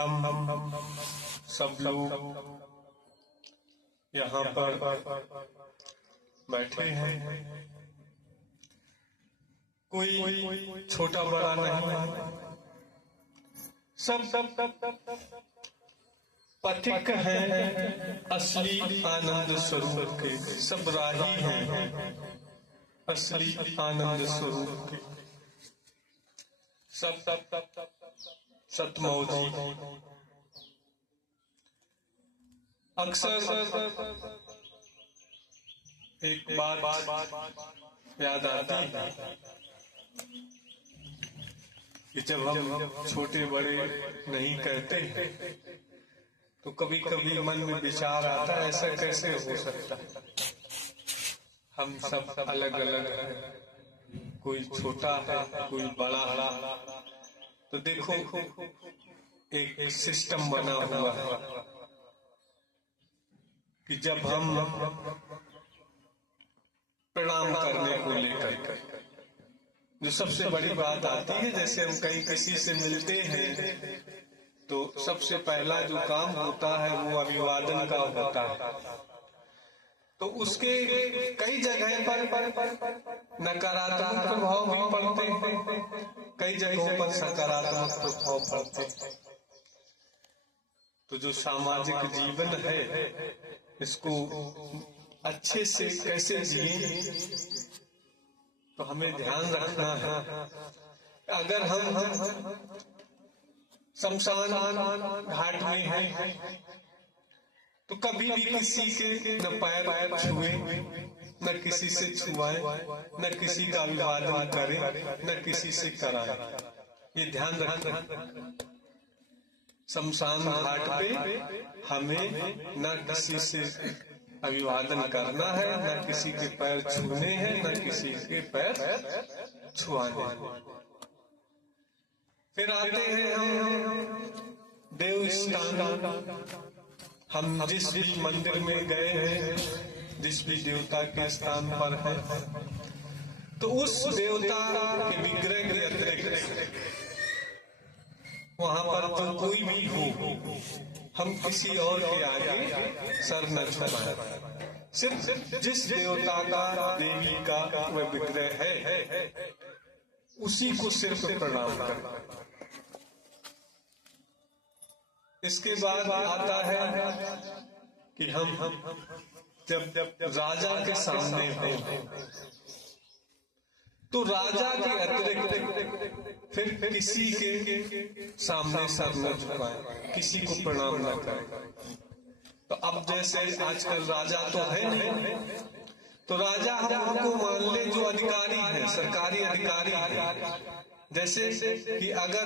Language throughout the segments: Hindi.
हम सब लोग यहाँ पर बैठे हैं। कोई छोटा बड़ा नहीं है, सब पथिक हैं असली आनंद स्वरूप के, सब राही हैं असली आनंद स्वरूप के, सब सतमौजी। अक्सर एक बात याद आती है कि जब हम छोटे बड़े नहीं कहते तो कभी कभी मन में विचार आता है ऐसा कैसे हो सकता है। हम सब अलग अलग हैं, कोई छोटा है कोई बड़ा है, तो देखो एक सिस्टम बना हुआ है कि जब हम प्रणाम करने को लेकर जो सबसे बड़ी बात आती है, जैसे हम कहीं किसी से मिलते हैं तो सबसे पहला जो काम होता है वो अभिवादन का होता है। तो उसके कई जगह पर नकारात्मक प्रभाव भी पड़ते हैं, कई जगहों पर सकारात्मक प्रभाव पड़ते हैं। तो जो सामाजिक जीवन है इसको अच्छे से कैसे जिए तो हमें ध्यान रखना है। अगर हम शमशान घाट में हैं तो कभी भी किसी के न पैर छुए, न किसी से छुआए, न किसी का अभिवादन करें, न किसी से कराएं। ये ध्यान रखना। शमशान घाट पे हमें न किसी से अभिवादन करना है, न किसी के पैर छूने हैं, न किसी के पैर छुआने। फिर आते हैं हम देव स्थान। हम जिस भी मंदिर में गए हैं, जिस भी देवता के स्थान पर है, तो उस देवता के विग्रह के अतिरिक्त वहां पर तो कोई भी हो, हम किसी और के आगे सर न झुकाएं। सिर्फ जिस देवता का देवी का वह विग्रह है उसी को सिर्फ प्रणाम करें। इसके बाद आता है कि हम जब राजा के सामने हैं तो राजा के अतिरिक्त फिर किसी के सामने सर न झुकाएं, किसी को प्रणाम न करें। तो अब जैसे आजकल राजा तो है नहीं, तो राजा हम उनको मान ले जो अधिकारी है, सरकारी अधिकारी है। जैसे कि अगर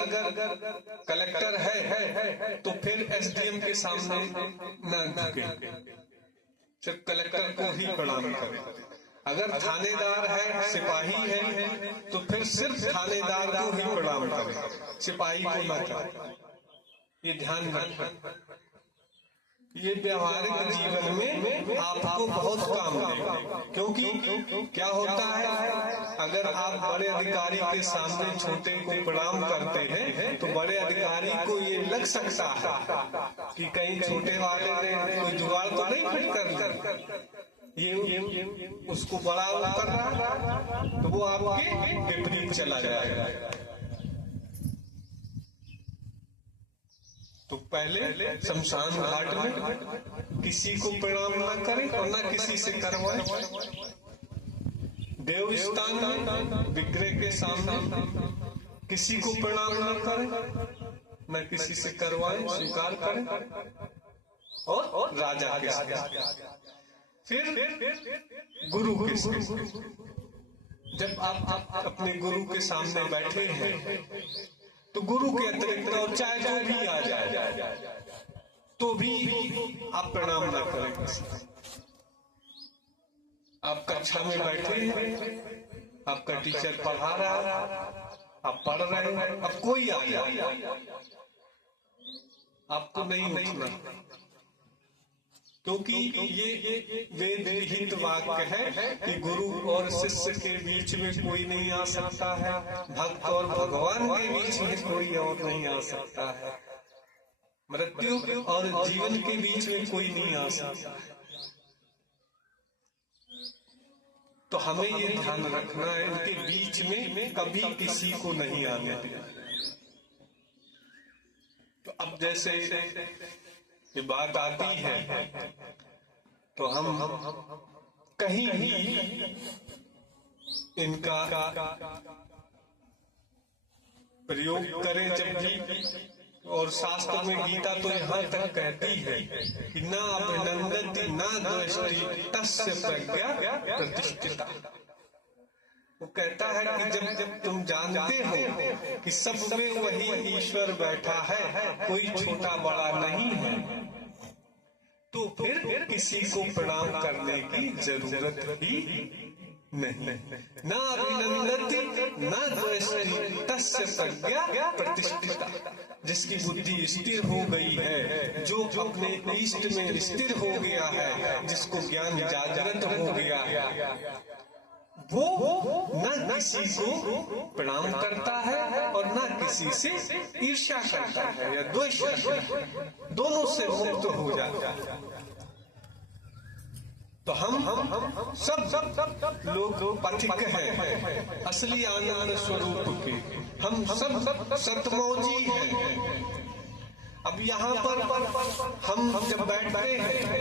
कलेक्टर है तो फिर एसडीएम के सामने न झुके, सिर्फ कलेक्टर को ही प्रणाम करें। अगर थानेदार है, सिपाही है, तो फिर सिर्फ थानेदार को ही प्रणाम करें, सिपाही को न करें। ये ध्यान रखें। ये व्यवहारिक जीवन में आपको बहुत काम देगा। क्योंकि क्या होता है, अगर आप बड़े अधिकारी के सामने छोटे को प्रणाम करते हैं तो बड़े अधिकारी को ये लग सकता है कि कहीं छोटे वाले ने कोई जुगाड़ तो नहीं फिट कर ये उसको बड़ा कर रहा, तो वो आपके विपरीत चला जाएगा। तो पहले शमशान घाट में किसी को प्रणाम न करें और न किसी से करवाएं। देव स्थान में विग्रह के सामने किसी को प्रणाम न करें, न किसी से करवाएं, स्वीकार करें। और राजा के सामने, फिर गुरु के सामने। जब आप अपने गुरु के सामने बैठे हैं तो गुरु के अतिरिक्त और चाहे जो भी आ जाए तो भी आप प्रणाम ना करें। आप कक्षा में बैठे हैं, आपका टीचर पढ़ा रहा है, आप पढ़ रहे हैं, अब कोई आ जाए आपको नहीं उठना, क्योंकि ये वेद विहित वाक्य है कि गुरु और शिष्य के बीच में कोई नहीं आ सकता है, भक्त और भगवान के बीच में कोई और नहीं आ सकता है। मृत्यु और जीवन के बीच में कोई नहीं आ सकता। तो हमें ये ध्यान रखना है, इनके बीच में कभी किसी को नहीं आने देना। तो अब जैसे ये बात आती है तो हम कहीं भी इनका प्रयोग करें जब भी, और शास्त्र में गीता तो यहाँ तक कहती है कि ना अभिनंदति ना द्वेष्टि तस्य प्रज्ञा प्रतिष्ठिता। वो कहता है कि जब तुम जानते हो कि सब में वही ईश्वर बैठा है, कोई छोटा बड़ा नहीं है, तो फिर किसी को प्रणाम करने की जरूरत ही नहीं। ना अभिनंदति ना द्वेष्टि तस्य प्रज्ञा प्रतिष्ठिता। जिसकी बुद्धि स्थिर हो गई है, जो अपने इष्ट में स्थिर हो गया है, जिसको ज्ञान जागृत हो गया है, वो न किसी को प्रणाम करता है और न किसी से ईर्ष्या करता है या द्वेष करता है, दोनों से मुक्त हो जाता है। तो हम सब लोग पथिक हैं, असली आनंद स्वरूप के। हम सब सतमौजी हैं। अब यहाँ पर हम जब बैठते हैं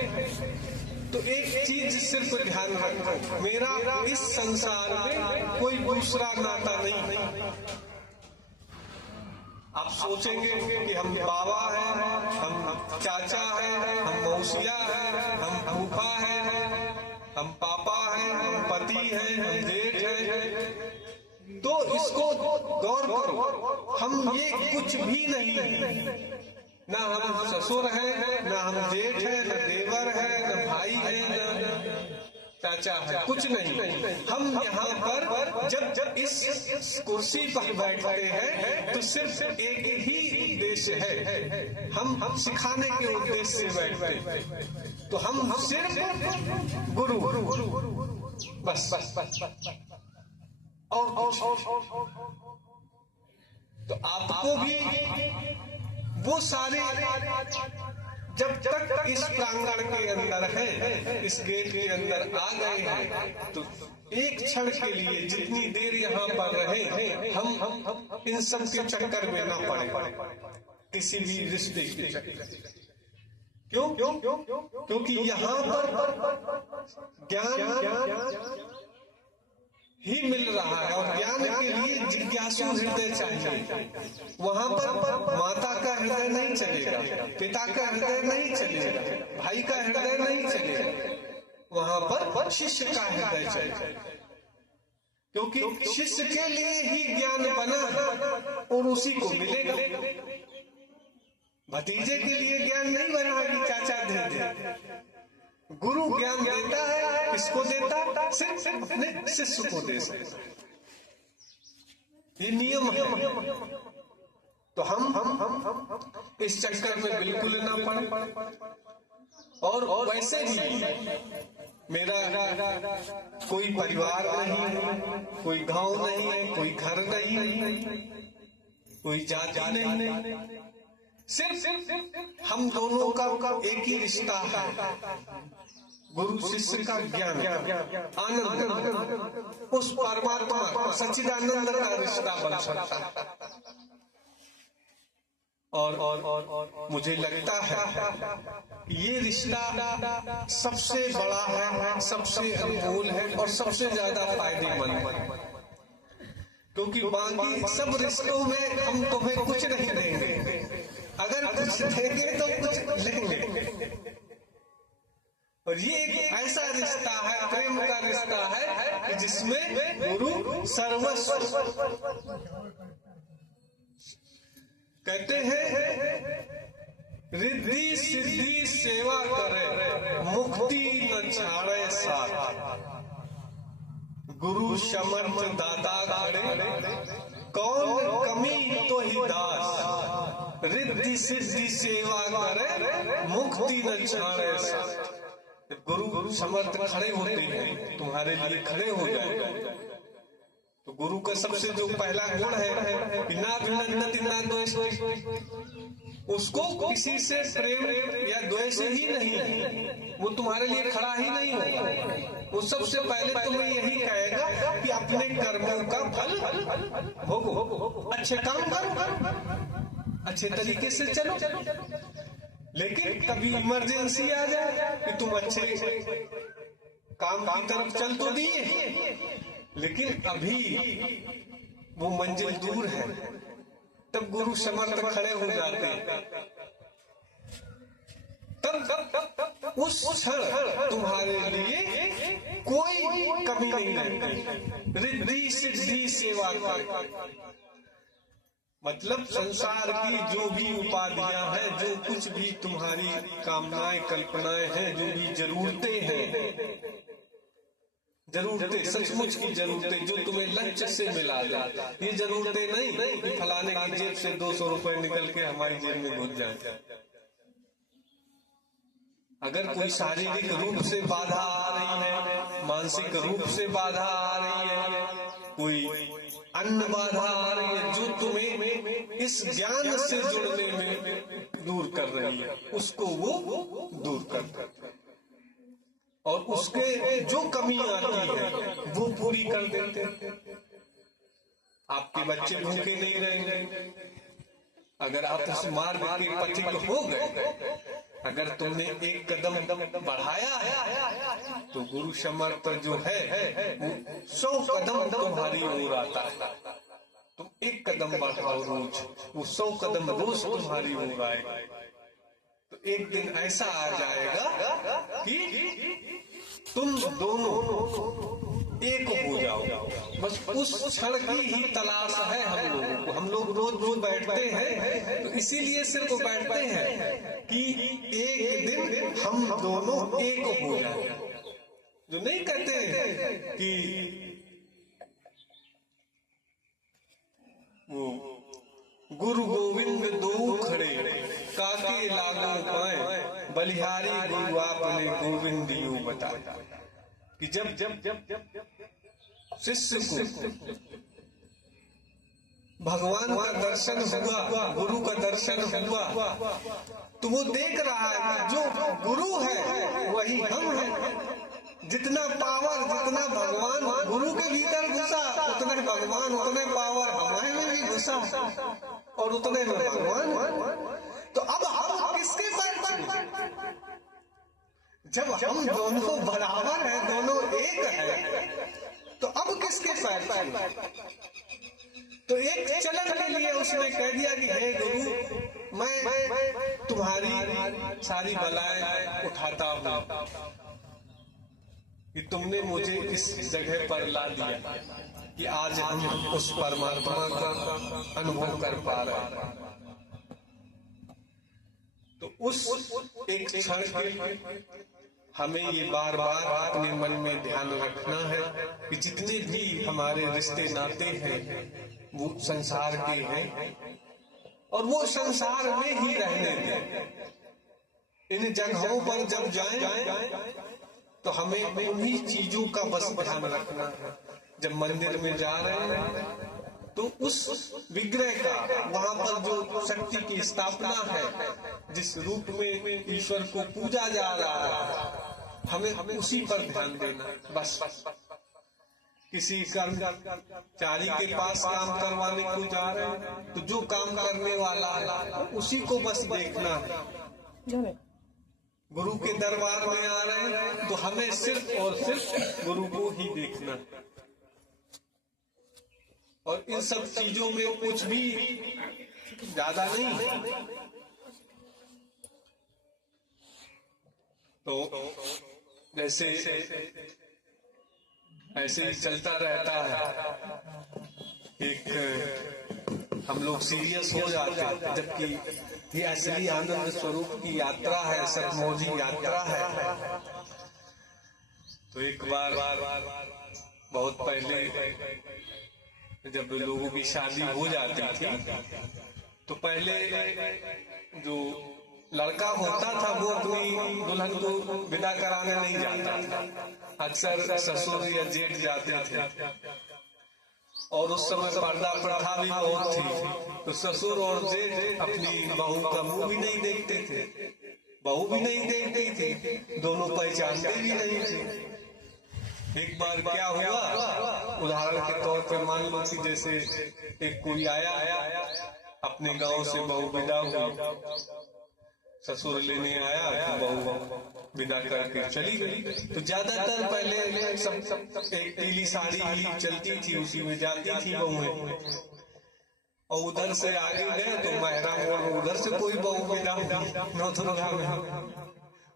तो एक चीज सिर्फ ध्यान रखो, मेरा इस संसार में कोई दूसरा नाता नहीं। आप सोचेंगे कि हम बाबा हैं, हम चाचा हैं, हम मौसिया हैं, हम फूफा हैं, हम पापा हैं, हम पति हैं, हम जेठ हैं, तो इसको गौर करो, हम ये कुछ भी नहीं है। ना हम ससुर हैं, ना हम जेठ हैं, ना देवर हैं, ना भाई हैं, ना चाचा है, कुछ नहीं। हम यहाँ पर जब इस कुर्सी पर बैठते हैं तो सिर्फ एक ही उद्देश्य है, हम सिखाने के उद्देश्य से बैठते हैं। तो हम सिर्फ गुरु बस और तो आपको भी वो सारे जब तक इस प्रांगण के अंदर है, इस गेट के अंदर आ गए हैं, तो एक क्षण के लिए जितनी देर यहाँ पर रहे, हम इन सब के चक्कर में ना पड़े, किसी भी रिश्ते के चक्कर। क्यों? क्योंकि यहाँ पर ज्ञान ही मिल रहा है, और ज्ञान के लिए जिज्ञासु हृदय चाहिए। वहाँ पर माता का हृदय नहीं चलेगा, पिता का हृदय नहीं चलेगा, भाई का हृदय नहीं चलेगा, वहाँ पर शिष्य का हृदय चलेगा। क्योंकि शिष्य के लिए ही ज्ञान बना और उसी को मिलेगा। भतीजे के लिए ज्ञान नहीं बना कि चाचा दे दे। गुरु ज्ञान देता है, किसको देता है? सिर्फ अपने शिष्य को दे सकता। ये नियम है। तो हम इस चक्कर में बिल्कुल ना पड़े। और वैसे भी मेरा कोई परिवार नहीं है, कोई गांव नहीं है, कोई घर नहीं, कोई जाति नहीं, सिर्फ हम दोनों का एक ही रिश्ता है, गुरु शिष्य का ज्ञान, आनंद, उस परमात्मा सच्चिदानंद का रिश्ता बन सकता है। और मुझे लगता है ये रिश्ता सबसे बड़ा है, सबसे अनमोल है और सबसे ज्यादा फायदेमंद है। क्योंकि बाकी सब रिश्तों में हम तुम्हें कुछ नहीं देंगे, अगर कुछ देंगे तो कुछ लेंगे। और ये एक ऐसा रिश्ता है, प्रेम का रिश्ता है कि जिसमें गुरु सर्वस्व। कहते हैं रिद्धि सिद्धि सेवा करे, मुक्ति न छाड़े साथ। गुरु समर्थ दाता करे, कौन कमी तो ही दास। रिद्धि सिद्धि सेवा करे, मुक्ति न छाड़े साथ। गुरु समर्थ खड़े होते हैं, तुम्हारे लिए खड़े हो जाएगा। तो गुरु का सबसे जो पहला गुण है कि ना अभिनंदति ना द्वेष, उसको किसी से प्रेम या द्वेष ही नहीं है, वो तुम्हारे लिए खड़ा ही नहीं होगा। वो सबसे पहले तुम्हें यही कहेगा कि अपने कर्मों का फल भोगो, अच्छे काम करो, अच्छे तरीके से चलो। लेकिन कभी इमरजेंसी आ जाए कि तुम अच्छे काम की तरफ चल तो दिए, लेकिन अभी वो मंजिल दूर है, तब गुरु समर्थ खड़े हो जाते हैं। तब उस क्षण तुम्हारे लिए कोई कमी नहीं रहती। रिद्धि सिद्धि सेवा कर, मतलब संसार की जो भी उपाधियां हैं, जो कुछ भी तुम्हारी कामनाएं कल्पनाएं हैं, जो भी जरूरतें हैं, जरूरतें सचमुच की जरूरतें जो तुम्हें लक्ष्य से मिला दे, ये जरूरतें नहीं कि फलाने की जेब से 200 रुपए निकल के हमारी जेब में घुस जाए। अगर कोई शारीरिक रूप से बाधा आ रही है, मानसिक रूप से बाधा आ रही है, कोई अन्य बाधा आ रही है जो तुम्हें इस ज्ञान से जुड़ने में दूर कर रही है, उसको वो दूर कर और उसके जो कमी आती है वो पूरी कर देते हैं। आपके बच्चे भूखे नहीं रहेंगे अगर आप उस मार्ग के पथिक हो गए। अगर तुमने एक कदम बढ़ाया है तो गुरु समर्थ जो है 100 कदम तुम्हारी ओर आता है। तुम एक कदम बढ़ाओ रोज, वो 100 कदम रोज तुम्हारी ओर आएगा। तो एक दिन ऐसा आ जाएगा कि तुम दोनों एक हो जाओ। बस उस क्षण की ही तलाश है हम लोगों को। हम लोग रोज रोज बैठते हैं तो इसीलिए सिर्फ बैठते हैं कि एक दिन हम दोनों एक हो जाए। जो नहीं कहते हैं कि वो गुरु गोविंद दो खड़े काके लागो पाए, बलिहारी गुरु आपने गोविंद यूं बताया। कि जब शिष्य को भगवान का दर्शन हुआ, गुरु का दर्शन हुआ, तो वो देख रहा है जो गुरु है वही हम हैं। जितना पावर, जितना भगवान गुरु के भीतर घुसा, उतने भगवान, उतने पावर हमारे में भी घुसा और उतने में भगवान। तो अब हम किसके पैर पर? जब हम दोनों बराबर है, दोनों एक है, तो अब किसके पैर पर? तो एक चलन के लिए उसने कह दिया कि हे गुरु, मैं तुम्हारी सारी बलाएं उठाता हूँ कि तुमने मुझे इस जगह पर ला दिया कि आज हम उस परमात्मा का अनुभव कर पा रहे हैं। तो उस एक क्षण के हमें ये बार बार अपने मन में ध्यान रखना है कि जितने भी हमारे रिश्ते नाते हैं वो संसार के हैं और वो संसार में ही रहने दें। इन जगहों पर जब जाएं तो हमें उन्हीं चीजों का बस ध्यान रखना है। जब मंदिर में जा रहे हैं तो उस विग्रह का, वहां पर जो शक्ति की स्थापना है, जिस रूप में ईश्वर को पूजा जा रहा है, हमें उसी पर ध्यान देना। बस किसी कर्मचारी के पास काम करवाने को जा रहे हैं तो जो काम करने वाला है उसी को बस देखना है। गुरु के दरबार में आ रहे हैं तो हमें सिर्फ और सिर्फ गुरु को ही देखना। और इन सब चीजों में कुछ भी ज्यादा नहीं। तो जैसे ऐसे ही चलता रहता है, एक हम लोग सीरियस हो जाते हैं, जबकि ये असली आनंद स्वरूप की यात्रा है, सतमोजी यात्रा है। तो एक बार बहुत पहले जब लोगों की शादी हो जाती थी तो पहले जो लड़का होता था वो अपनी दुल्हन को विदा कराने नहीं जाता था, अक्सर ससुर या जेठ जाते थे। और उस समय पर्दा प्रथा भी बहुत थी, तो ससुर और जेठ अपनी बहू का मुंह भी नहीं देखते थे, बहू भी नहीं देखती थी, दोनों पहचानते भी नहीं थे। एक बार क्या हुआ, उदाहरण के तौर पर मान लो कि जैसे एक कोई आया अपने गांव से, बहू विदा हुई, ससुर लेने आया तो बहू विदा करके चली गई। तो ज्यादातर पहले सब एक पीली साड़ी चलती थी, उसी में जाती थी बहुएं, और उधर से आगे गए तो महरा मोड़ उधर से कोई बहू विदा हुई नौतुर्गा में,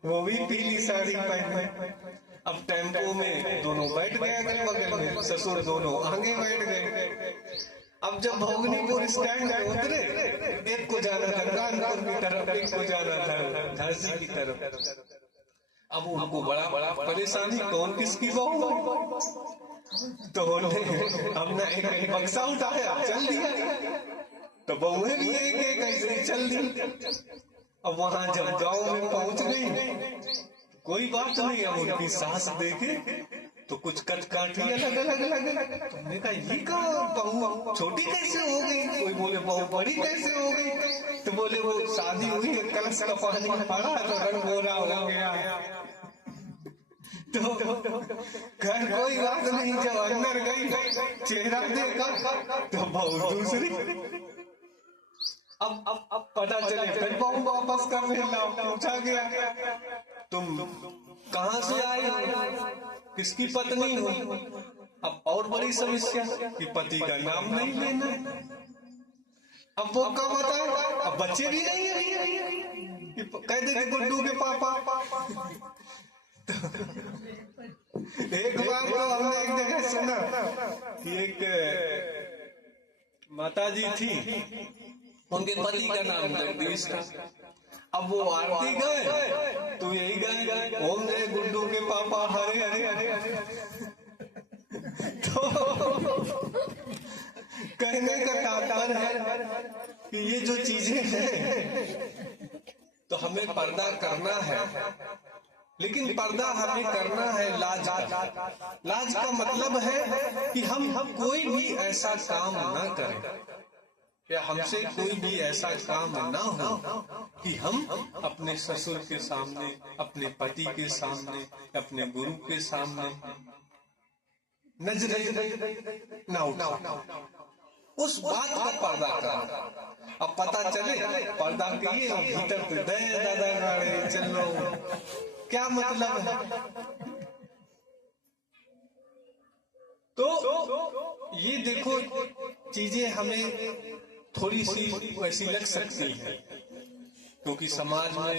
वो भी पीली साड़ी पहने। अब टेम्पो में दोनों बैठ गए अगल बगल में, ससुर दोनों आगे बैठ गए। अब जब भोगनीपुर स्टैंड में उतरे, एक को जाना था कानपुर की तरफ, एक को जाना था झांसी की तरफ। अब उनको बड़ा परेशानी, कौन किसकी बहू है, तो हमने एक बक्सा उठाया, चल दिया, तो बहुएं भी एक ऐसे चल दी। अब वहां जब गांव में पहुंच गई, कोई बात नहीं, अब उनकी सास देखे तो कुछ कटकाठी अलग अलग। तुमने कहा ये कहा बहू छोटी कैसे हो गई, कोई बोले बहू बड़ी कैसे हो गई, तो बोले वो शादी हुई है, कलश का पानी पड़ा तो रंग गोरा हो गया। तो घर कोई बात नहीं, जब अंदर गई चेहरा देखा तो बहू दूसरी। अब पता चले फिर बहू वापस करने पूछा गया, तुम कहाँ से आए हो, किसकी पत्नी हो। अब और बड़ी समस्या कि पति का नाम नहीं लेना। अब वो कब बताए, अब बच्चे भी नहीं है, कह दे गुड्डू के पापा। एक बार तो हमने एक जगह सुना कि एक माता जी थी, उनके पति का नाम जगदीश था। अब वो आरती गए तो यही गए, ओम जय गुड्डू के पापा हरे हरे हरे। तो कहने का तात्पर्य है कि ये जो चीजें हैं तो हमें पर्दा करना है, लेकिन पर्दा हमें करना है लाज का। लाज का मतलब है कि हम कोई भी ऐसा काम ना करें, या हमसे कोई भी ऐसा काम ना हो कि हम अपने ससुर के सामने, अपने पति के सामने, अपने गुरु के सामने नजर ना उठा, उस बात का पर्दा करना। अब पता चले पर्दा किए भीतर तो दे दादा गाड़े चल लो, क्या मतलब है। तो ये देखो चीजें हमें थोड़ी सी वैसी लग सकती है, क्योंकि समाज में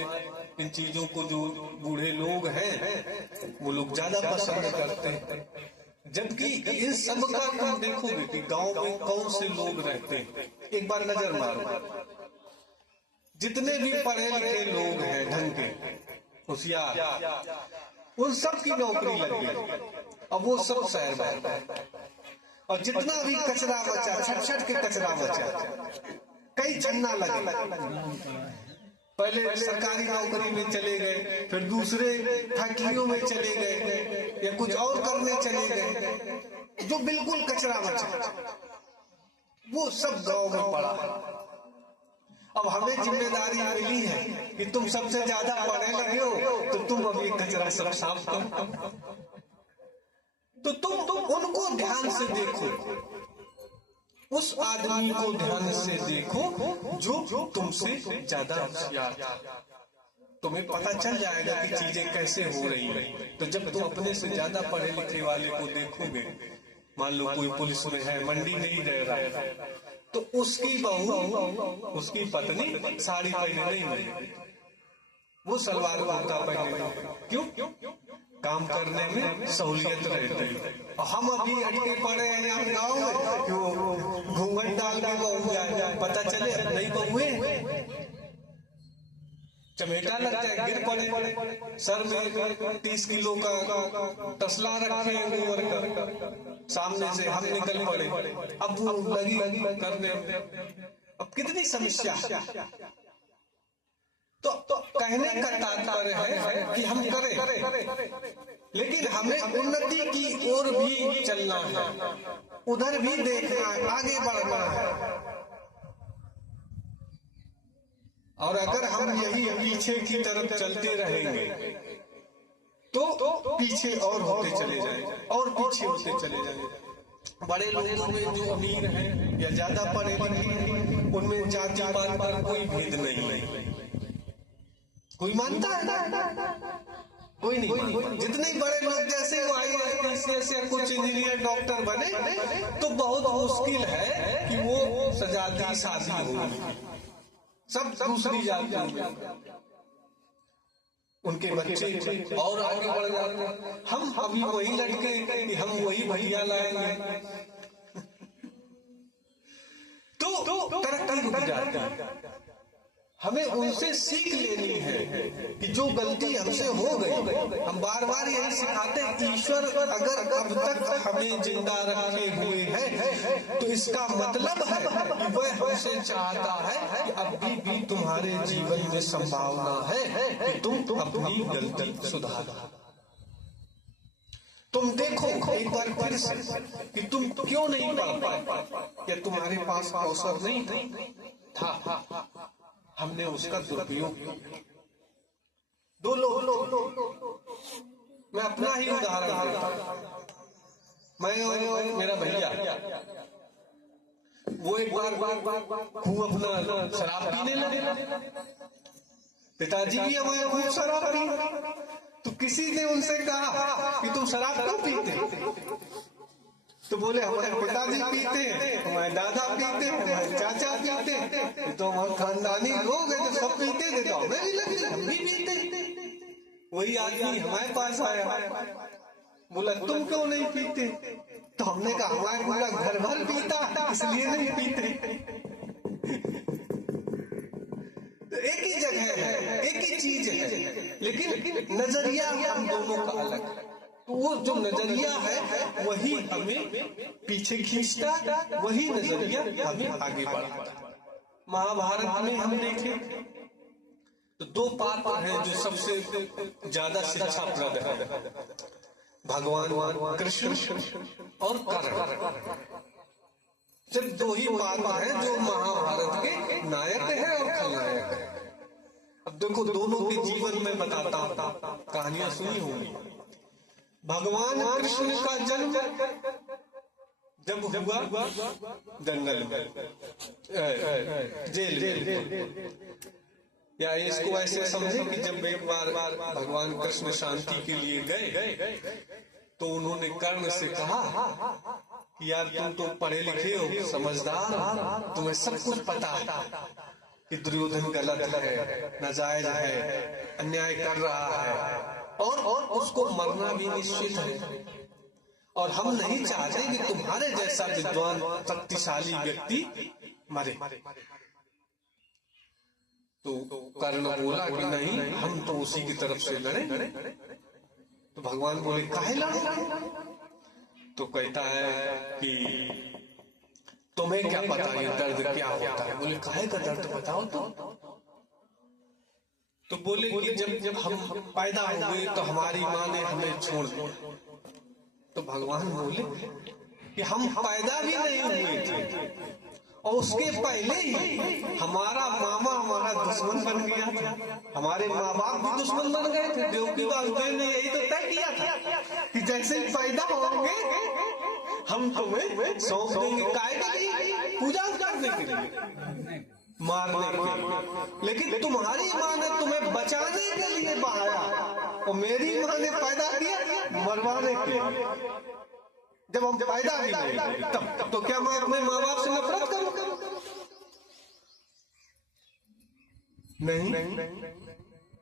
इन चीजों को जो बूढ़े लोग हैं वो लोग ज्यादा पसंद करते हैं, जबकि इन सब का तुम देखोगे कि गांव में कौन से लोग रहते हैं। एक बार नजर मारो, जितने भी पढ़े लिखे लोग हैं, ढंग के होशियार, उन सब की नौकरी लग गई, अब वो सब शहर में। और जितना भी कचरा बचा, छट के कचरा बचा, कई छन्ना लगे। पहले सरकारी नौकरी में चले गए, फिर दूसरे फैक्ट्रियों में चले गए, या कुछ और करने चले गए, जो बिल्कुल कचरा बचा वो सब गांव में पड़ा। अब हमें जिम्मेदारी मिली है कि तुम सबसे ज्यादा पढ़े लगे हो, तो तुम अब ये कचरा सब साफ करो। तो तुम उनको ध्यान से देखो, उस आदमी को ध्यान से देखो जो तुमसे ज्यादा होशियार था। तुम्हें पता चल जाएगा कि चीजें कैसे हो रही है। तो जब तुम अपने से ज्यादा पढ़े लिखे वाले को देखोगे, मान लो कोई पुलिस में है, मंडी में ही रह रहा है, तो उसकी बहू, उसकी पत्नी साड़ी पहने नहीं मिलेगी, वो सलवार कुर्ता पहने। क्यों? काम करने में सहूलियत रहती है। हम अभी अटके पड़े हैं यहाँ गाँव में, क्यों घूंघट डाल के बहू जाए, पता चले नहीं बहुए, चमेटा लग जाए, गिर पड़े, सर में 30 किलो का तसला रखे हैं गोबर का, सामने से हम निकल पड़े, अब वो लगी करने। अब कितनी समस्या। तो कहने का तात्पर्य है कि हम करें, लेकिन हमें उन्नति की ओर भी चलना है, उधर भी देखना है, आगे बढ़ना है। और अगर हम यही पीछे की तरफ चलते रहेंगे तो पीछे और होते चले जाएंगे और पीछे होते चले जाएंगे। बड़े लोगों में जो अमीर हैं या ज्यादा पढ़े लिखे हैं, उनमें जाति पात पर कोई भेद नहीं है। कोई मानता है? कोई नहीं। जितने बड़े लोग जैसे वो IAS या कुछ इंजीनियर डॉक्टर बने तो बहुत मुश्किल है कि वो सजाती शादी होगी। सब दूसरी जाति, उनके बच्चे और आगे बढ़ जाते हैं। हम अभी वही लटके कि हम वही भैया लाएंगे तो तरक्की रुक जाती है। हमें उनसे सीख लेनी है कि जो गलती हमसे हो गई, हम बार बार यही सिखाते हैं कि ईश्वर अगर अब तक हमें जिंदा रखे हुए है तो इसका मतलब है कि वह हमसे चाहता है कि अभी भी तुम्हारे जीवन में संभावना है कि तुम अपनी गलती सुधारो। तुम देखो एक बार फिर से कि तुम क्यों नहीं पढ़ पाए, क्या तुम्हारे पास अवसर नहीं था? हमने उसका दुरुपयोग किया। दो लोग, मैं अपना ही उदाहरण देता हूं। मैं और मेरा भैया, वो एक बार खूब अपना शराब पीने लगे। पिताजी भी हमारे खूब शराब पी, तो किसी ने उनसे कहा कि तुम शराब क्यों पीते? तो बोले हमारे पिताजी पीते हैं, हमारे दादा पीते हैं, हमारे चाचा पीते हैं, तो हमारे खानदानी लोग हैं जो सब पीते थे, तो हमें भी लगे हम भी पीते। वही आदमी हमारे पास आया, बोला तुम क्यों नहीं पीते? तो हमने कहा हमारे पूरा घर भर पीता इसलिए नहीं पीते। तो एक ही जगह है, एक ही चीज है, लेकिन नजरिया हम दोनों का अलग है। तो वो जो नजरिया है वही हमें पीछे खींचता, वही नजरिया हमें आगे बढ़ाता। महाभारत में हम देखें तो दो पात्र हैं जो सबसे ज्यादा शिक्षाप्रद है, भगवान कृष्ण और कर्ण। सिर्फ दो ही पात्र हैं जो महाभारत के नायक हैं और खलनायक हैं। अब देखो दोनों के जीवन में बताता हूं, कहानियां सुनी होंगी। भगवान कृष्ण का जन्म जब हुआ जंगल में, जेल में, या इसको ऐसे समझे कि जब एक बार भगवान कृष्ण शांति के लिए गए तो उन्होंने कर्ण से कहा कि यार तुम तो पढ़े लिखे हो, समझदार, तुम्हें सब कुछ पता है कि दुर्योधन गलत है, नाजायज है, अन्याय कर रहा है और उसको मरना भी निश्चित है, और हम नहीं चाहते कि तुम्हारे जैसा विद्वान शक्तिशाली व्यक्ति मरे। तो कर्ण बोला कि नहीं, हम तो उसी की तरफ से लड़े। तो भगवान बोले काहे लड़े? तो कहता है कि तुम्हें क्या पता ये दर्द क्या होता है? बोले काहे का दर्द बताओ तो बोले कि जब हम पैदा हुए तो हमारी माँ ने हमें छोड़ दिया। तो भगवान बोले कि हम पैदा भी नहीं हुए थे और उसके पहले ही हमारा मामा हमारा दुश्मन बन गया था, हमारे माँ बाप भी दुश्मन बन गए थे। देवकी वासुदेव ने यही तो तय किया था कि जैसे ही पैदा होंगे हम तुम्हें सौंप देंगे, पूजा करने के लिए, मारने के लिए। लेकिन तुम्हारी माँ ने तुम्हें बचाने के लिए बहाया और मेरी माँ ने पैदा किया मरवाने के लिए। जब हम पैदा ही नहीं तब तो क्या मैं अपने माँ बाप से नफरत करूं? नहीं,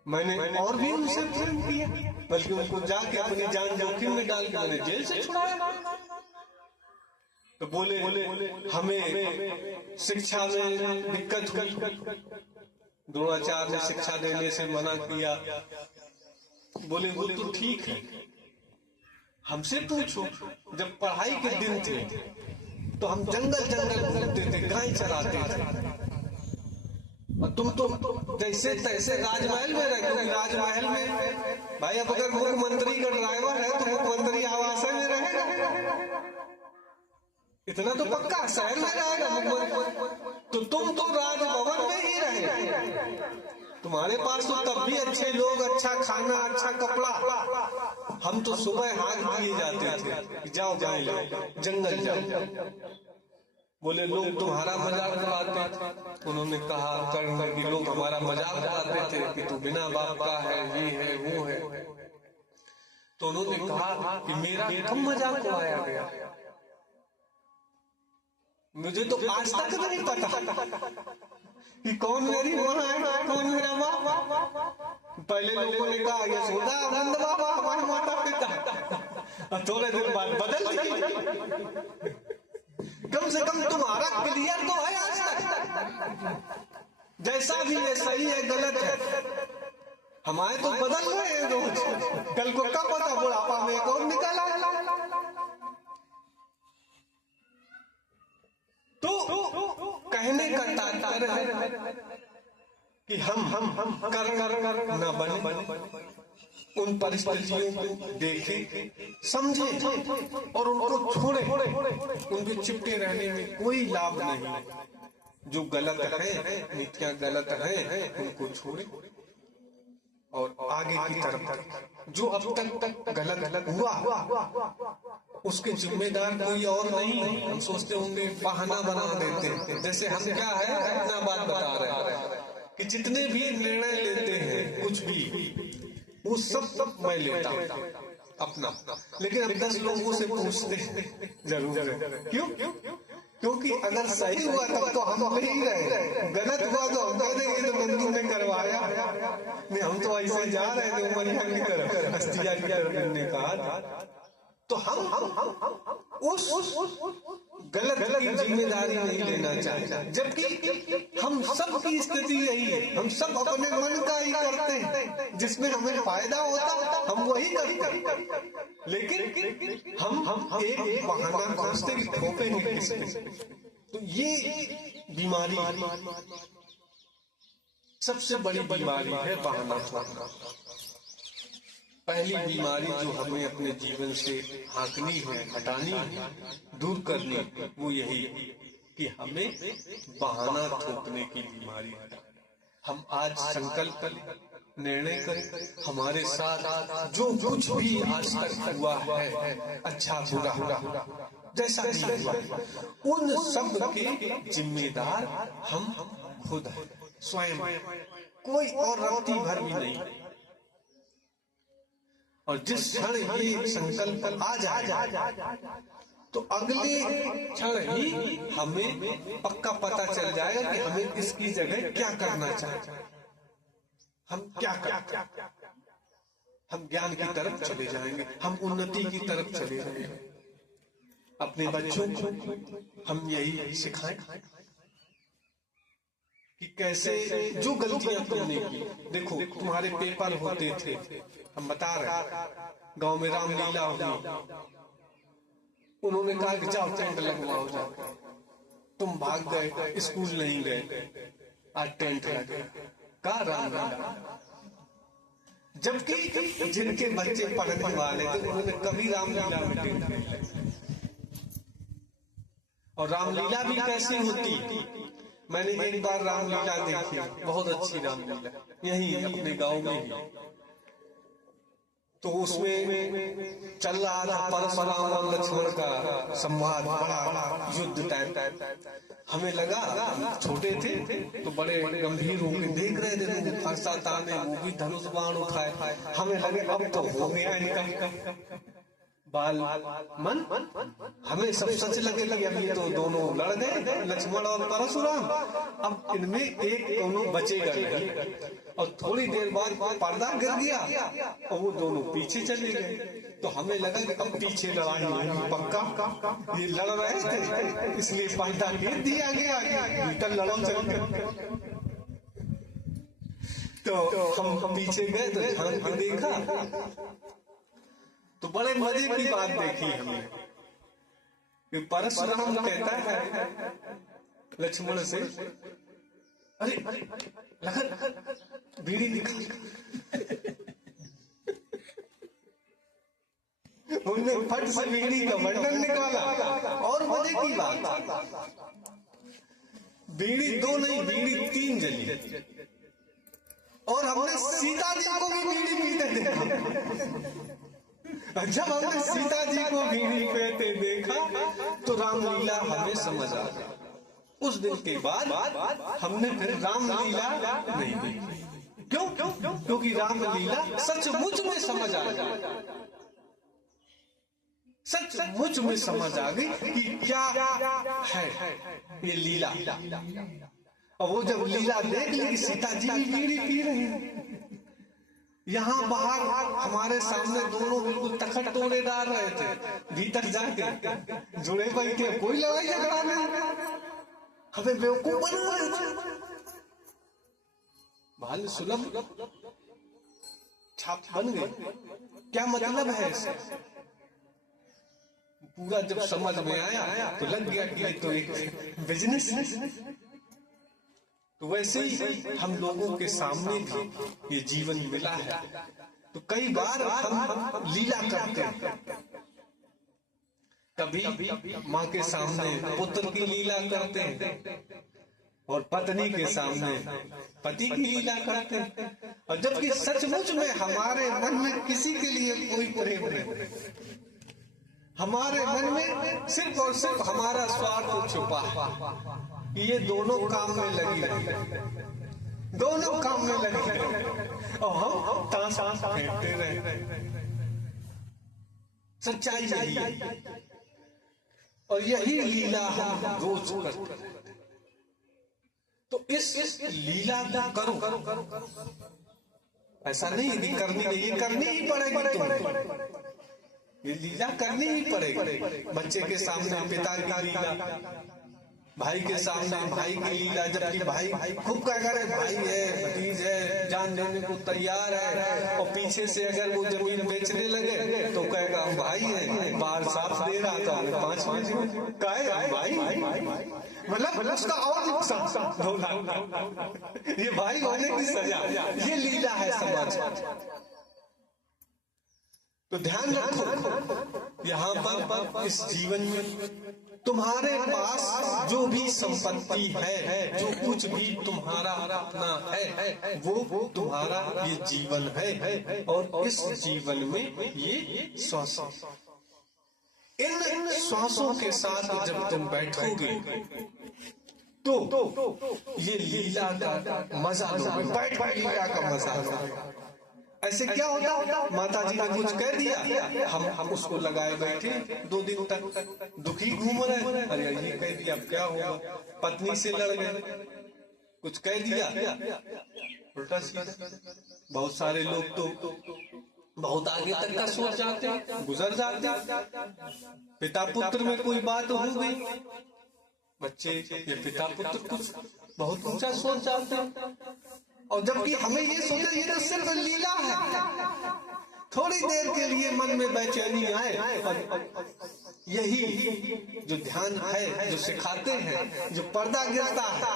मैंने और भी उनसे प्रेम किया, बल्कि उनको जाके अपनी जान जोखिम में डाल के मैंने जेल से छुड़ाया। तो बोले हमें शिक्षा में दिक्कत हुई, द्रोणाचार्य ने शिक्षा देने से मना किया। बोले वो तो ठीक है, हमसे पूछो, जब पढ़ाई के दिन थे तो हम जंगल घूमते थे, गाय चराते थे, और तुम तो जैसे तैसे राजमहल में रहे। राजमहल में भाई अब अगर मुख्यमंत्री का ड्राइवर है तो मुख्यमंत्री आवास में रहेगा, इतना तो पक्का शहर में रहेगा, तो तुम तो राजभवन में ही रहे। तुम्हारे पास तो तब भी अच्छे लोग, अच्छा खाना, अच्छा कपड़ा। हम तो सुबह हाथ दिए जाते थे, जाओ गाय लो, जंगल जाओ। बोले लोग तुम्हारा मजाक उड़ाते थे। उन्होंने कहा कर्ण कि लोग हमारा मजाक उड़ाते थे कि तू बिना बाप का है, ये है वो है। तो उन्होंने कहा कि मेरा कब मजाक उड़ाया गया? मुझे तो आज तक नहीं पता कि कौन मेरी माँ है, कौन मेरा बाप। पहले लोगों ने कहा यशोदा, नंद बाबा हमारे माता पिता, थोड़े दिन बाद बदल गई। कम से कम तुम्हारा क्लियर तो है आज तक, जैसा भी है, सही है गलत है। हमारे तो बदल रहे हैं रोज, कल को कब पता बुढ़ापा में एक और निकल आया। तो कहने का तात्पर्य है कि हम कर न बने, उन परिस्थितियों को देखें, समझें और उनको छोड़े। उनके चिपटे रहने में कोई लाभ नहीं। जो गलत है, नीतियां गलत है, उनको छोड़े और आगे की तरफ। जो अब तक गलत हुआ उसके जिम्मेदार कोई और नहीं। हम सोचते होंगे, बहाना बना देते हैं। जैसे हम क्या है अपना बात बता रहे हैं कि जितने भी निर्णय लेते हैं कुछ भी, वो सब मैं लेता हूँ अपना। लेकिन अब 10 लोगों से पूछते जरूर है। क्यों? क्योंकि अगर सही हुआ तब तो हम नहीं रहे, गलत हुआ तो हम कह देंगे तो नंदू ने करवाया। नहीं, हम तो ऐसे जा रहे थे उमरिया की तरफ, अस्तिया की तरफ ने कहा। तो हम उस गलत की जिम्मेदारी नहीं लेना चाहते, जबकि हम सब की स्थिति यही है। हम सब अपने मन का ही करते हैं, जिसमें हमें फायदा होता हम वही करते। लेकिन हम एक बहाना खोजते कि ठोकेंगे किसको। तो ये बीमारी, सबसे बड़ी बीमारी है बहाना खोजना। पहली बीमारी जो हमें अपने जीवन से हाँकनी है, हटानी है, दूर करनी, वो यही कि हमें बहाना थोपने की बीमारी है। हम आज संकल्प करें, निर्णय करें, हमारे साथ जो कुछ भी आज तक हुआ है, अच्छा बुरा जैसा भी हुआ, उन सब के जिम्मेदार हम खुद हैं, स्वयं। कोई और रत्ती भर भी नहीं। और जिस क्षण ये संकल्प आ जाए तो अगले क्षण ही हमें पक्का पता चल जाएगा कि हमें इसकी जगह क्या करना चाहिए। हम क्या करते हैं? हम ज्ञान की तरफ चले जाएंगे, हम उन्नति की तरफ चले जाएंगे। अपने बच्चों को हम यही सिखाएं कि कैसे जो गलतियां तुमने की। देखो, तुम्हारे पेपर होते थे, हम बता रहे, गांव में रामलीला हुई, उन्होंने कहा कि जाओ टेंट लगवाओ जाओ। तुम भाग गए, स्कूल नहीं गए, आज टेंट लगे। कहा रामलीला, जबकि जिनके बच्चे पढ़ने वाले थे उन्होंने कभी रामलीला में टेंट नहीं लगाया। और रामलीला भी कैसी होती, मैंने एक बार रामलीला देखी, बहुत अच्छी रामलीला, यही अपने गांव में ही। तो उसमें चल रहा था परशुराम और लक्ष्मण का संवाद, बड़ा युद्ध टाइप। हमें लगा, छोटे थे तो बड़े गंभीर होकर देख रहे थे, तो फरसा ताने, वो भी धनुष बाण उठाए। हमें लगे अब तो हो गया इनका बाल मन। हमें सब सच लगे, अभी तो दोनों लड़ गए, लक्ष्मण और परशुराम, अब इनमें एक दोनों बचेगा नहीं। और थोड़ी देर बाद पर्दा गिर गया और वो दोनों पीछे चले गए। तो हमें लगा कि अब पीछे लड़ाई होगी पक्का, ये लड़ रहे थे इसलिए पर्दा गिर दिया गया, भीतर लड़ो चल। तो हम पीछे गए तो ध्यान में देखा तो बड़े मजे की बात देखी हमने कि परशुराम कहता है लक्ष्मण से, अरे लखन बीड़ी निकाल। उन्होंने फट से बीड़ी का बंडल निकाला। और मजे की बात, बीड़ी 2 नहीं, बीड़ी 3 जली। और हमने सीता जी को भी बीड़ी पीते देखा। जब हमने सीता जी को बीड़ी पीते देखा तो रामलीला हमें समझ आ गया। उस दिन के बाद हमने फिर रामलीला नहीं देखी। क्यों? क्योंकि रामलीला सचमुच में समझ आ गई, सचमुच में समझ आ गई कि क्या है ये लीला। और वो जब लीला देख ली, सीता जी भी बीड़ी पी रही हैं, यहाँ बाहर हमारे सामने दोनों बिल्कुल तखत तोड़े डाल रहे थे, भीतर जाके जुड़े बैठे, कोई लड़ाई झगड़ा नहीं, हमें बेवकूफ बना रहे थे। बाल सुलभ छाप बन गई। क्या मतलब है इससे? पूरा जब समझ में आया तो लग गया कि ये तो एक बिजनेस है। तो वैसे ही हम लोगों के सामने भी ये जीवन मिला है। तो कई बार हम लीला करते हैं, कभी माँ के सामने पुत्र की लीला करते हैं, और पत्नी के सामने पति की लीला करते हैं। और जबकि सचमुच में हमारे मन में किसी के लिए कोई प्रेम नहीं, हमारे मन में सिर्फ और सिर्फ हमारा स्वार्थ छुपा है। ये दोनों काम में लगी रही, दोनों काम में लगी रही, और हम ताशा फेंकते रहे। सच्चाई यही है, और यही लीला हम रोज करते हैं। तो इस लीला को करो, ऐसा नहीं यदि करनी नहीं, ये करनी ही पड़ेगी तुम्हें, ये लीला करनी ही पड़ेगी। बच्चे के सामने पिता की लीला, भाई के सामने भाई की लीला, जबकि भाई खूब क्या करे, भाई है, भतीज है, जान देने को तैयार है, और पीछे से अगर वो जमीन बेचने लगे तो कहेगा हम भाई है, बाहर साफ दे रहा था 5 मिनट भाई, मतलब उसका और नुकसान। ये भाई होने की सजा, ये लीला है समाज। तो ध्यान रखो, यहाँ पर इस जीवन में तुम्हारे पास जो भी संपत्ति है, जो कुछ भी तुम्हारा अपना है, वो तुम्हारा ये जीवन है। और इस जीवन में ये श्वास, इन श्वासों के साथ जब तुम बैठोगे तो ये लीला का मजा लोगे, बैठ लीला का मजा लोगे। ऐसे क्या होता, माता जी ने कुछ कह दिया, हम उसको लगाए बैठे 2 दिन तक दुखी घूम रहे, अरे ये कह दिया अब क्या होगा, पत्नी से लड़ गए, कुछ कह दिया उल्टा सीधा। बहुत सारे लोग तो बहुत आगे तक का सोच जाते हैं, गुजर जाते हैं। पिता पुत्र में कोई बात हो गई, बच्चे ये पिता पुत्र कुछ बहुत ऊंचा सोच जाते हैं। और जबकि हमें ये सोचा ये तो सिर्फ लीला है, थोड़ी देर के लिए मन में बेचैनी आए, यही जो ध्यान है, जो सिखाते हैं, जो पर्दा गिरता है,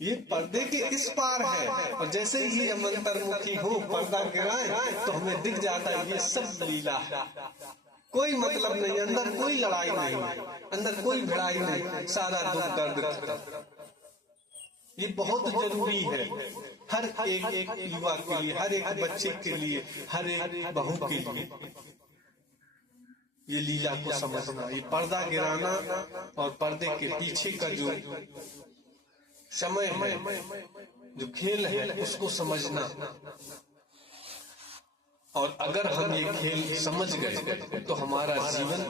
ये पर्दे के इस पार है। और जैसे ही हम अंतर्मुखी हो, पर्दा गिराए तो हमें दिख जाता है ये सब लीला है, कोई मतलब नहीं, अंदर कोई लड़ाई नहीं, अंदर कोई भिड़ाई नहीं, सारा दुख दर्द खत्म। ये बहुत जरूरी है हर एक युवा के लिए, हर एक बच्चे के लिए, हर एक बहू के लिए, ये लीला को समझना, ये पर्दा गिराना और पर्दे के पीछे का जो समय है, जो खेल है, उसको समझना। और अगर हम ये खेल समझ गए तो हमारा जीवन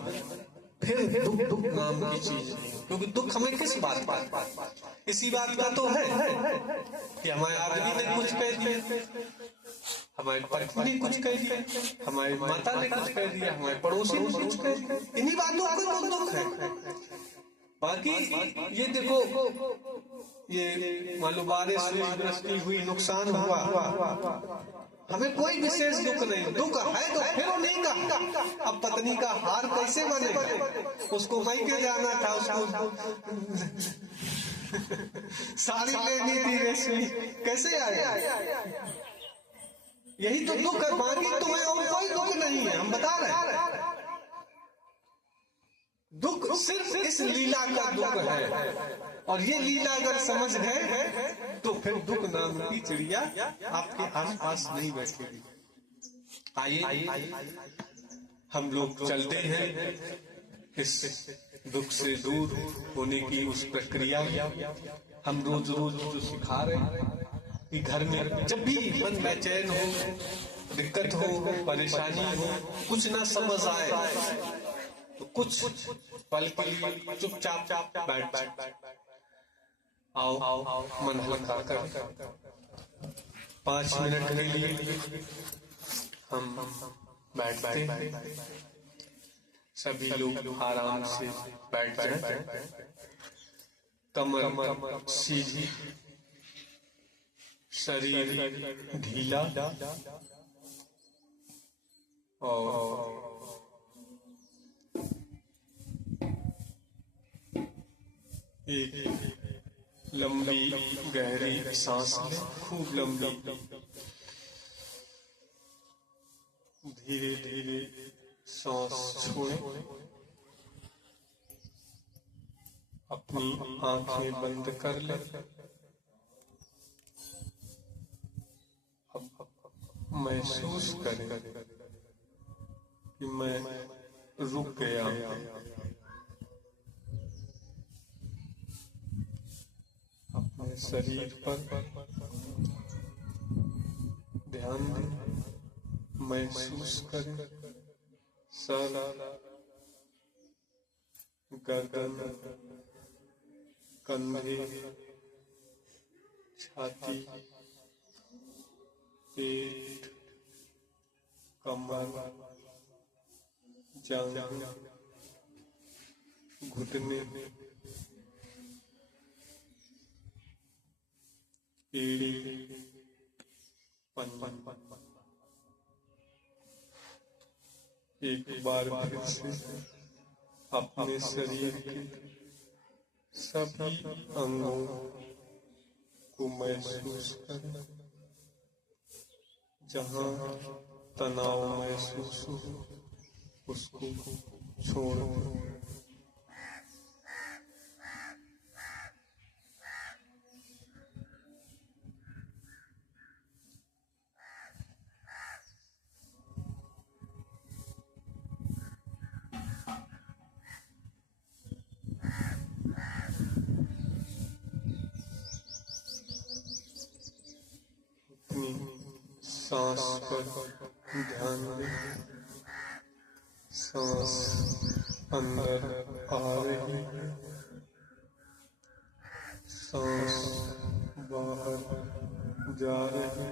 फिर दुख नाम की चीज, क्योंकि दुख हमें किस बात का, इसी बात का तो है कि हमारे आदमी ने कुछ कह दिया, हमारी पत्नी कुछ कह दिया, हमारी माता ने कुछ कह दिया, हमारे पड़ोसी ने कुछ कह दिया, इन्हीं बातों का तो दुख है। बाकी ये देखो, ये मान लो बारिश हुई, वृष्टि हुई, नुकसान हुआ, हमें कोई विशेष दुख नहीं, दुख है तो फिर नहीं का। अब पत्नी का हार कैसे बनेगा, उसको मायके जाना था, उसको साड़ी लेनी थी रेशमी, कैसे आएगा? यही तो दुख है, बाकी तुम्हें और कोई दुख नहीं है। हम बता रहे हैं दुख सिर्फ इस लीला का दुख है, और ये लीला अगर समझ गए तो फिर दुख नाम की चिड़िया आपके आसपास नहीं बैठेगी। आइए हम लोग चलते हैं इस दुख से दूर होने की उस प्रक्रिया में। हम रोज रोज जो सिखा रहे हैं कि घर में जब भी मन बेचैन हो, दिक्कत हो, परेशानी हो, कुछ ना समझ आए तो कुछ पल के लिए चुपचाप बैठ आओ, मन हल्का कर 5 मिनट के लिए हम बैठते हैं। सभी लोग आराम से बैठ जाएं, कमर सीधी, शरीर ढीला, और एक लंबी गहरी सांस लें, खूब लंबी। धीरे धीरे सांस छोड़ें, अपनी आंखें बंद कर लें। अब महसूस करें कि मैं रुक गया हूं। अपने शरीर पर ध्यान दें, महसूस करें सर, गर्दन, कंधे, छाती, पेट, कमर, जांघ, घुटने, एड़ी, पंजा। एक बार फिर से अपने शरीर के सभी अंगों को महसूस करें, जहां तनाव महसूस हो उसको छोड़ दें। सांस पर ध्यान दें, सांस अंदर आ रही है, सांस बाहर जा रही है।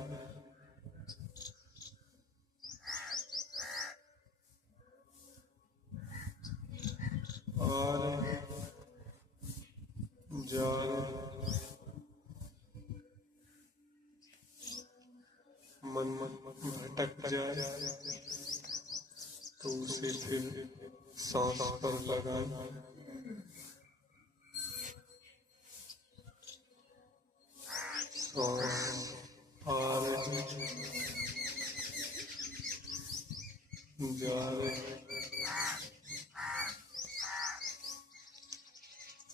आ रही, जा रही। मन भटक जाए तो उसे फिर सांस पर लगाएं। सांस आ रही, जा रही,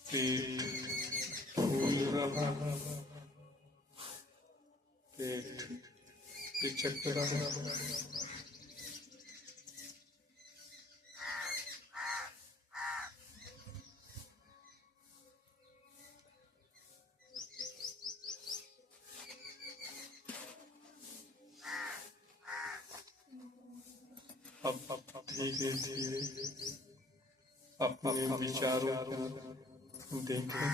पेट फूल रहा, पेट पिचक रहा, अब धीरे धीरे अपने विचारों को देखें।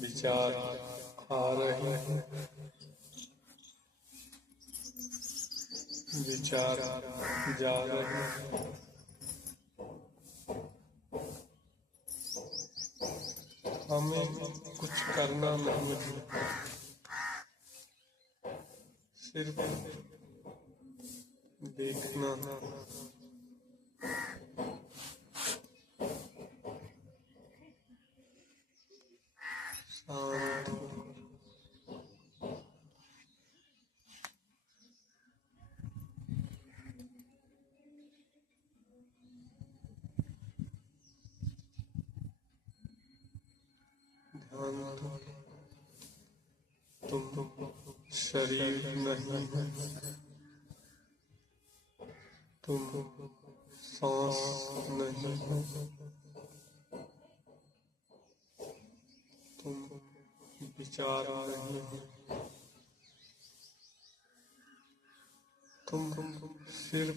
विचार आ रहे हैं, विचार जा रहे हैं। हमें कुछ करना नहीं है, सिर्फ देखना। शांत तुम शरीर नहीं हो, तुम सांस नहीं हो, तुम विचार नहीं हो, तुम सिर्फ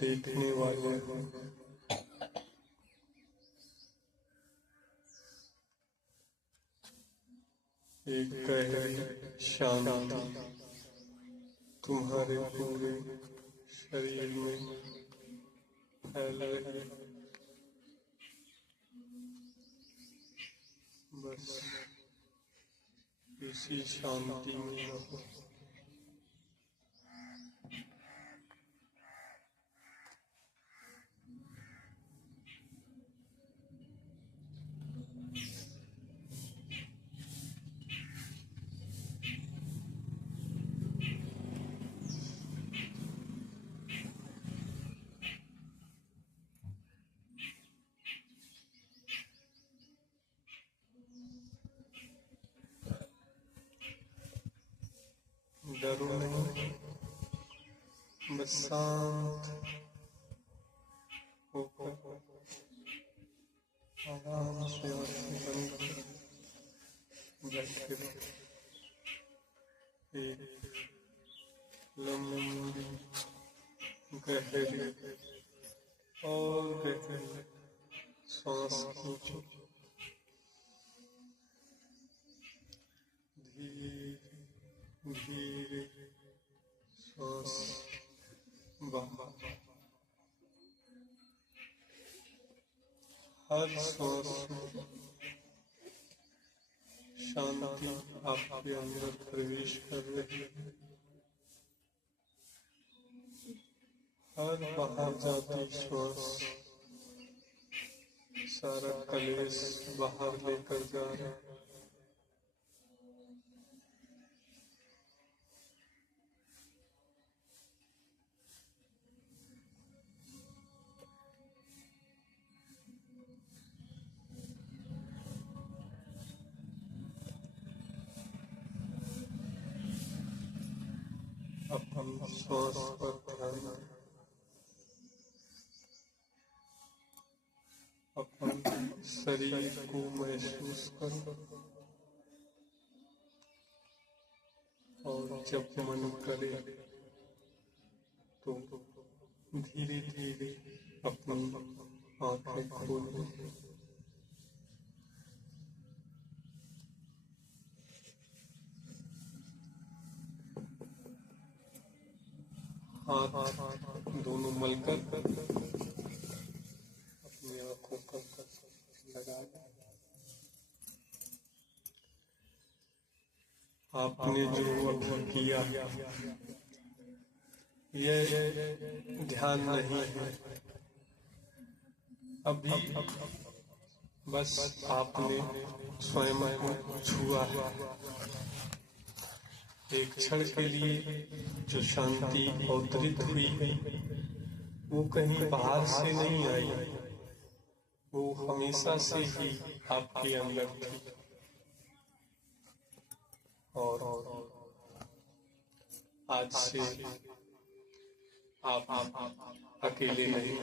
देखने वाले हो। एक गहरी शांति तुम्हारे पूरे शरीर में फैल रही है। बस इसी शांति में रहो। डरो नहीं, बस शांत होकर आराम से आंखें बंद कर बैठे रहो। एक लंबी गहरी और गहरी सांस खींचो। धीरे धीरे सांस बाहर। हर सांस में शांति आपके अंदर प्रवेश कर रही है। हर बाहर जाती श्वास सारा कलेश बाहर लेकर जा रहा है। अपनी श्वास पर ध्यान दें। अपने शरीर को महसूस करो और जब मन करे तो धीरे धीरे अपनी आंखें खोलो। हाथ दोनों मलकर अपनी आंखों पर लगा दें। आपने जो अभी किया यह ध्यान नहीं है। अभी बस आपने स्वयं को छुआ। एक क्षण के लिए जो शांति अवतरित हुई वो कहीं बाहर से नहीं आई, वो हमेशा से ही आपके अंदर थी। और आज से आप अकेले नहीं,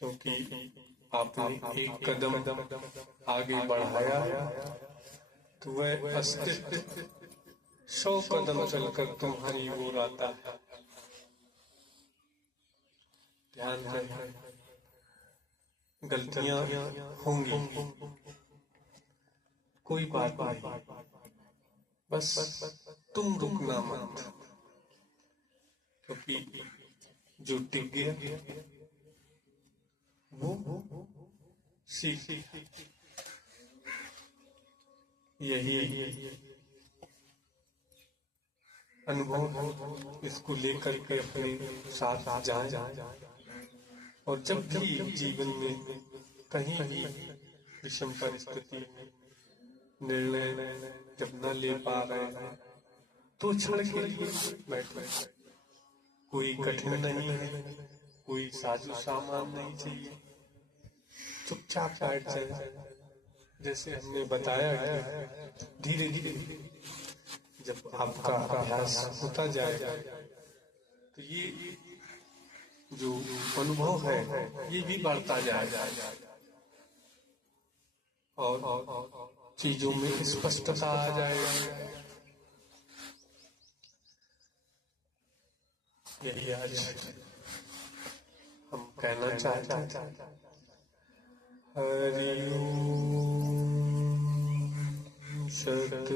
क्योंकि आपने एक कदम आगे बढ़ाया तो वह अस्तित्व 100 कदम चलकर तुम्हारी ओर आता है। ध्यान रहे, गलतियां होंगी, कोई बात नहीं, बस तुम रुकना मत, क्योंकि जो टिक गया वो सीख। यही अनुभव इसको लेकर के अपने साथ जाए। और जब भी जीवन में कहीं भी विषम परिस्थिति निर्णय जब न ले पा रहे हैं तो क्षण के लिए बैठो। कोई कठिन नहीं है, कोई साजो सामान नहीं चाहिए, चुपचाप बैठ जाए। जैसे हमने बताया कि धीरे धीरे जब आपका अभ्यास होता जाए तो ये जो अनुभव है ये भी बढ़ता जाए और चीजों में स्पष्टता आ जाएगी। यही आज हम कहना चाहते हैं। हरि ओम सत